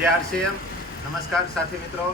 જે આરસીએમ નમસ્કાર સાથી મિત્રો,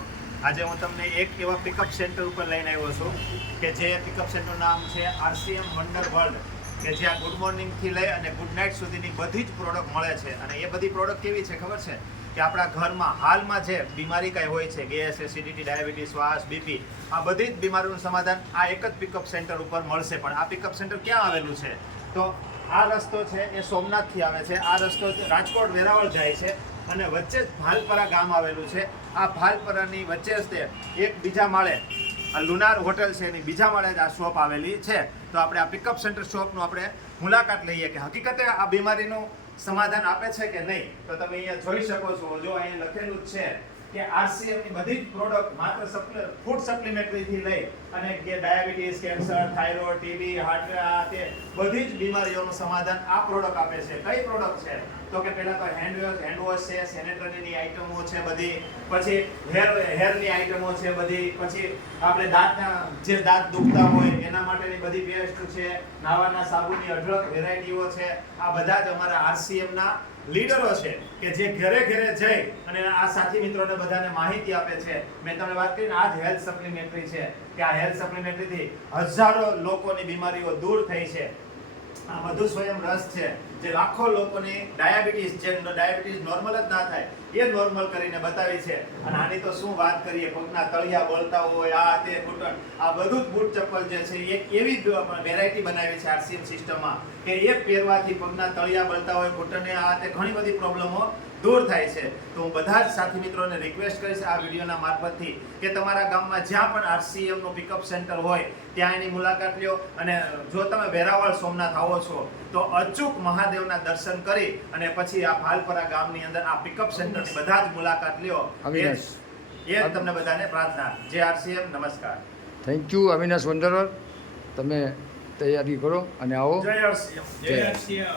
આજે હું તમને એક એવા પિકઅપ સેન્ટર ઉપર લઈને આવ્યો છું કે જે પિકઅપ સેન્ટરનું નામ છે આરસીએમ વન્ડર વર્લ્ડ, કે જ્યાં ગુડ મોર્નિંગથી લઈ અને ગુડ નાઇટ સુધીની બધી જ પ્રોડક્ટ મળે છે. અને એ બધી પ્રોડક્ટ કેવી છે ખબર છે કે આપણા ઘરમાં હાલમાં જે બીમારી કાંઈ હોય છે, ગેસ, એસિડિટી, ડાયાબિટીસ, શ્વાસ, બીપી, આ બધી જ બીમારીઓનું સમાધાન આ એક જ પિકઅપ સેન્ટર ઉપર મળશે. પણ આ પિકઅપ સેન્ટર ક્યાં આવેલું છે? તો આ રસ્તો છે એ સોમનાથથી આવે છે. આ રસ્તો રાજકોટ વેરાવળ જાય છે અને વચ્ચે જ ભાલપરા ગામ આવેલું છે. આ ભાલપરાની વચ્ચે જ તે એક બીજા માળે આ લુનાર હોટલ છે, એની બીજા માળે જ આ શોપ આવેલી છે. તો આપણે આ પિકઅપ સેન્ટર શોપનું આપણે મુલાકાત લઈએ કે હકીકતે આ બીમારીનું સમાધાન આપે છે કે નહીં. તો તમે અહીંયા જોઈ શકો છો, જો અહીંયા લખેલું જ છે કે આરસીએમ ની બધી જ પ્રોડક્ટ માત્ર ફૂડ સપ્લિમેન્ટરી થી લઈ અને કે diabetes, cancer, thyroid, TB, heart, તે બધી જ બીમારીઓનું સમાધાન આ પ્રોડક્ટ આપે છે. કઈ પ્રોડક્ટ છે? તો કે પહેલા તો હેન્ડ વોશ છે, સેનેટરીની આઇટમો છે બધી, પછી હેરની આઇટમો છે બધી, પછી આપણે જે દાંત દુખતા હોય એના માટેની બધી પેસ્ટ છે, નાવાના સાબુની અઢળક વેરાયટીઓ છે. આ બધા જ અમારા આરસીએમ ના લીડરો છે કે જે ઘરે ઘરે જઈ અને આ સાથી મિત્રોને બધાને માહિતી આપે છે. મેં તમને વાત કરીને આ જ હેલ્થ સપ્લિમેન્ટરી છે કે આ હેલ્થ સપ્લિમેન્ટરીથી હજારો લોકોની બીમારીઓ દૂર થઈ છે. આ બધું સ્વયં રસ છે જે લાખો લોકોની ડાયાબિટીસ નોર્મલ જ ના થાય એ નોર્મલ કરીને બતાવી છે. અને આની તો શું વાત કરીએ, પગના તળિયા બળતા હોય, આ તે ઘૂંટણ, આ બધું જ બૂટ ચપ્પલ જે છે એક એવી વેરાયટી બનાવી છે આરસીએમ સિસ્ટમમાં કે એ પહેરવાથી પગના તળિયા બળતા હોય, ઘૂંટણને આ તે ઘણી બધી પ્રોબ્લેમો દૂર થાય છે. તો હું બધા જ સાથી મિત્રોને રિક્વેસ્ટ કરીશ આ વિડીયોના મારફતથી કે તમારા ગામમાં જ્યાં પણ આરસીએમ નું પિકઅપ સેન્ટર હોય ત્યાં એની મુલાકાત લ્યો. અને જો તમે વેરાવળ સોમનાથ આવો છો તો અચૂક મહાદેવના દર્શન કરી અને પછી આ ભાલપરા ગામની અંદર આ પિકઅપ સેન્ટરની બધા જ મુલાકાત લ્યો. એ તમને બધાને પ્રાર્થના. જે આરસીએમ નમસ્કાર. Thank you Avinash wanderer. તમે તૈયારી કરો અને આવો. જય આરસીએમ. જય આરસીએમ.